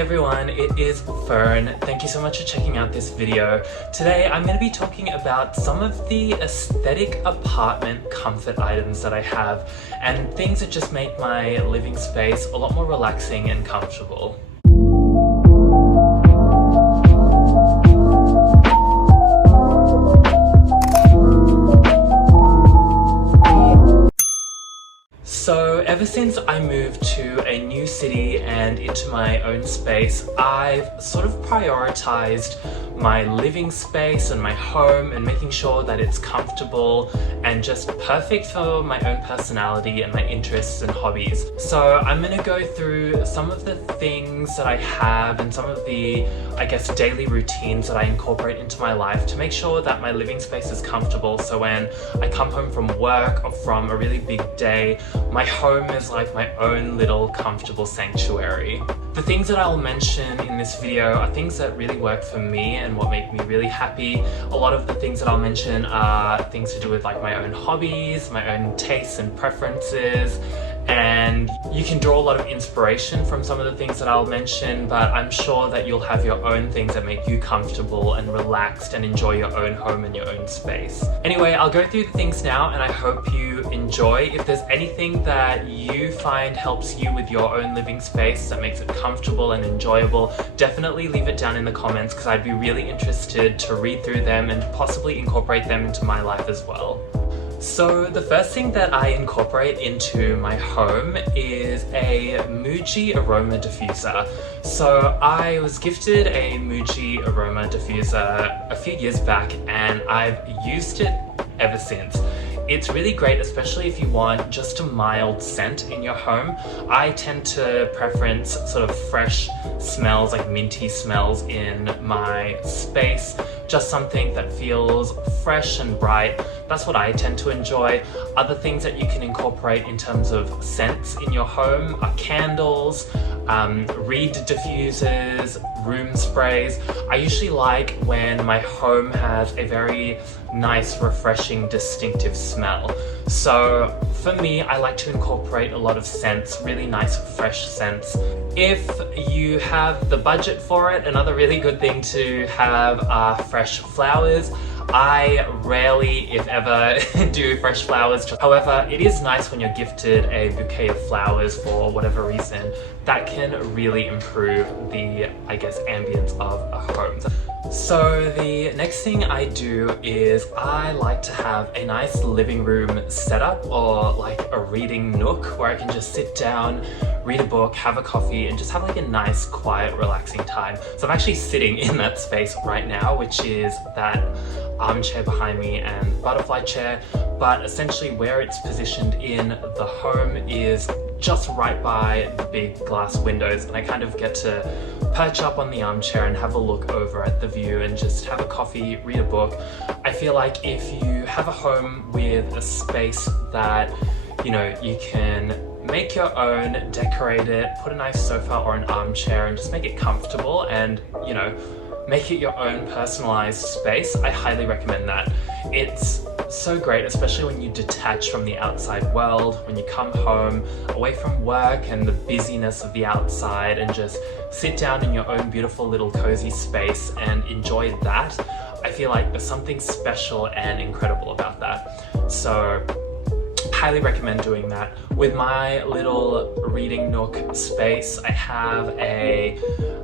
everyone, it is Fern. Thank you so much for checking out this video. Today I'm going to be talking about some of the aesthetic apartment comfort items that I have and things that just make my living space a lot more relaxing and comfortable. So ever since I moved to a new city and into my own space, I've sort of prioritized my living space and my home and making sure that it's comfortable and just perfect for my own personality and my interests and hobbies. So I'm going to go through some of the things that I have and some of the, I guess, daily routines that I incorporate into my life to make sure that my living space is comfortable. So when I come home from work or from a really big day, my home is like my own little comfortable sanctuary. The things that I'll mention in this video are things that really work for me and what make me really happy. A lot of the things that I'll mention are things to do with like my own hobbies, my own tastes and preferences, and you can draw a lot of inspiration from some of the things that I'll mention, but I'm sure that you'll have your own things that make you comfortable and relaxed and enjoy your own home and your own space. Anyway, I'll go through the things now and I hope you enjoy. If there's anything that you find helps you with your own living space that makes it comfortable and enjoyable, definitely leave it down in the comments because I'd be really interested to read through them and possibly incorporate them into my life as well. So the first thing that I incorporate into my home is a Muji aroma diffuser. So I was gifted a Muji aroma diffuser a few years back and I've used it ever since. It's really great, especially if you want just a mild scent in your home. I tend to preference sort of fresh smells, like minty smells in my space. Just something that feels fresh and bright. That's what I tend to enjoy. Other things that you can incorporate in terms of scents in your home are candles, reed diffusers, room sprays. I usually like when my home has a very nice, refreshing, distinctive smell. So for me, I like to incorporate a lot of scents, really nice, fresh scents. If you have the budget for it, another really good thing to have are fresh flowers. I rarely, if ever, do fresh flowers. However, it is nice when you're gifted a bouquet of flowers for whatever reason. That can really improve the, I guess, ambience of a home. So the next thing I do is I like to have a nice living room setup or like a reading nook where I can just sit down, read a book, have a coffee, and just have like a nice, quiet, relaxing time. So I'm actually sitting in that space right now, which is that armchair behind me and butterfly chair, but essentially where it's positioned in the home is just right by the big glass windows, and I kind of get to perch up on the armchair and have a look over at the view and just have a coffee, read a book. I feel like if you have a home with a space that, you know, you can make your own, decorate it, put a nice sofa or an armchair and just make it comfortable and, you know, make it your own personalized space, I highly recommend that. It's so great, especially when you detach from the outside world, when you come home away from work and the busyness of the outside and just sit down in your own beautiful little cozy space and enjoy that. I feel like there's something special and incredible about that. So highly recommend doing that. With my little reading nook space, I have a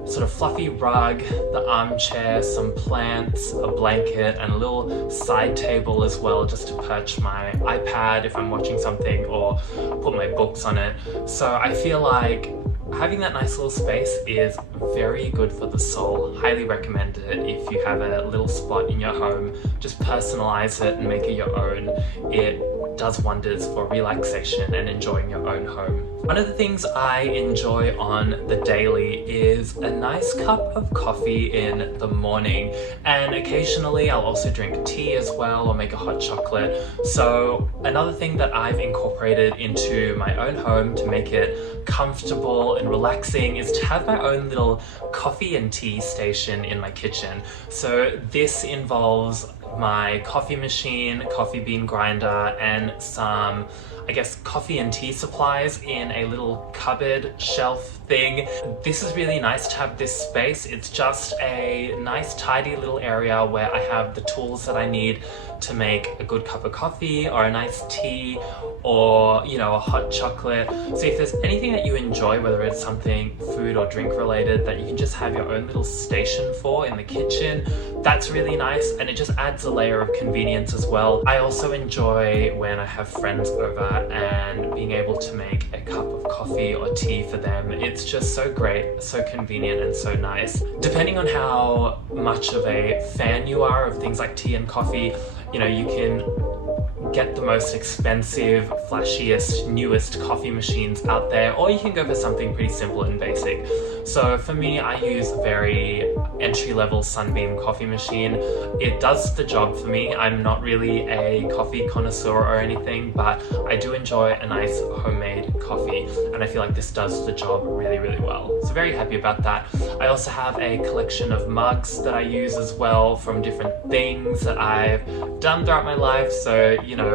sort of fluffy rug, the armchair, some plants, a blanket, and a little side table as well, just to perch my iPad if I'm watching something or put my books on it. So I feel like having that nice little space is very good for the soul. Highly recommend it if you have a little spot in your home. Just personalize it and make it your own. It does wonders for relaxation and enjoying your own home. One of the things I enjoy on the daily is a nice cup of coffee in the morning, and occasionally I'll also drink tea as well or make a hot chocolate. So another thing that I've incorporated into my own home to make it comfortable and relaxing is to have my own little coffee and tea station in my kitchen. So this involves my coffee machine, coffee bean grinder, and some I guess, coffee and tea supplies in a little cupboard shelf thing. This is really nice to have this space. It's just a nice tidy little area where I have the tools that I need to make a good cup of coffee or a nice tea or, you know, a hot chocolate. So if there's anything that you enjoy, whether it's something food or drink related that you can just have your own little station for in the kitchen, that's really nice, and it just adds a layer of convenience as well. I also enjoy when I have friends over and being able to make a cup of coffee or tea for them. It's just so great, so convenient and so nice. Depending on how much of a fan you are of things like tea and coffee, you know, you can get the most expensive, flashiest, newest coffee machines out there, or you can go for something pretty simple and basic. So for me, I use a very entry-level Sunbeam coffee machine. It does the job for me. I'm not really a coffee connoisseur or anything, but I do enjoy a nice homemade coffee, and I feel like this does the job really, really well. So very happy about that. I also have a collection of mugs that I use as well from different things that I've done throughout my life. So, you know,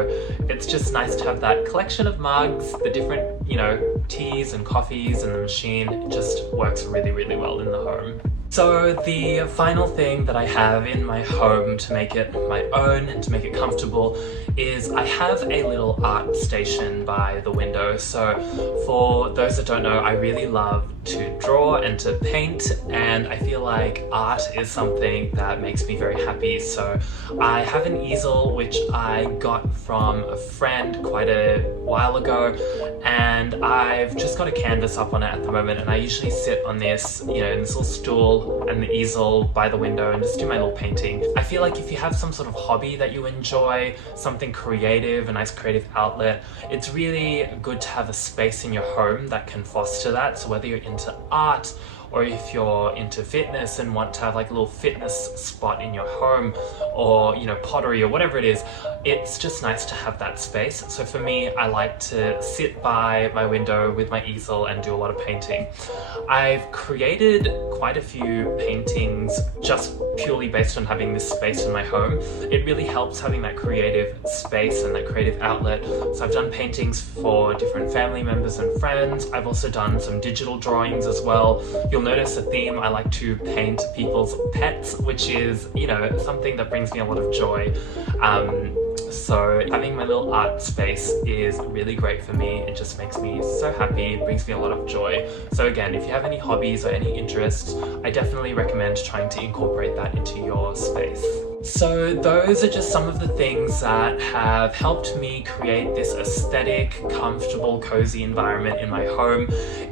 it's just nice to have that collection of mugs, the different, you know, teas and coffees, and the machine. It just works really, really well in the home. So the final thing that I have in my home to make it my own and to make it comfortable is I have a little art station by the window. So for those that don't know, I really love to draw and to paint, and I feel like art is something that makes me very happy. So I have an easel which I got from a friend quite a while ago, and I've just got a canvas up on it at the moment, and I usually sit on this, you know, in this little stool and the easel by the window and just do my little painting. I feel like if you have some sort of hobby that you enjoy, something creative, a nice creative outlet, it's really good to have a space in your home that can foster that. So whether you're into art, or if you're into fitness and want to have like a little fitness spot in your home, or, you know, pottery or whatever it is, it's just nice to have that space. So for me, I like to sit by my window with my easel and do a lot of painting. I've created quite a few paintings just purely based on having this space in my home. It really helps having that creative space and that creative outlet. So I've done paintings for different family members and friends. I've also done some digital drawings as well. You'll notice a theme. I like to paint people's pets, which is, you know, something that brings me a lot of joy. So having my little art space is really great for me. It just makes me so happy, it brings me a lot of joy. So again, if you have any hobbies or any interests, I definitely recommend trying to incorporate that into your space. So those are just some of the things that have helped me create this aesthetic, comfortable, cozy environment in my home.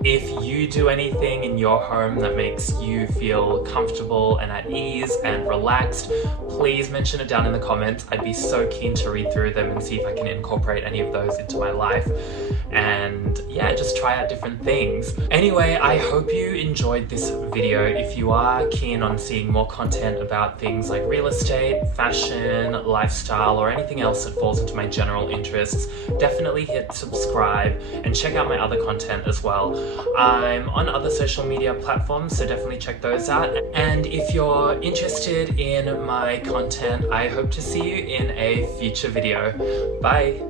If you do anything in your home that makes you feel comfortable and at ease and relaxed, please mention it down in the comments. I'd be so keen to read through them and see if I can incorporate any of those into my life. And yeah, just try out different things. Anyway, I hope you enjoyed this video. If you are keen on seeing more content about things like real estate, fashion, lifestyle, or anything else that falls into my general interests, definitely hit subscribe and check out my other content as well. I'm on other social media platforms, so definitely check those out. And if you're interested in my content, I hope to see you in a future video. Bye!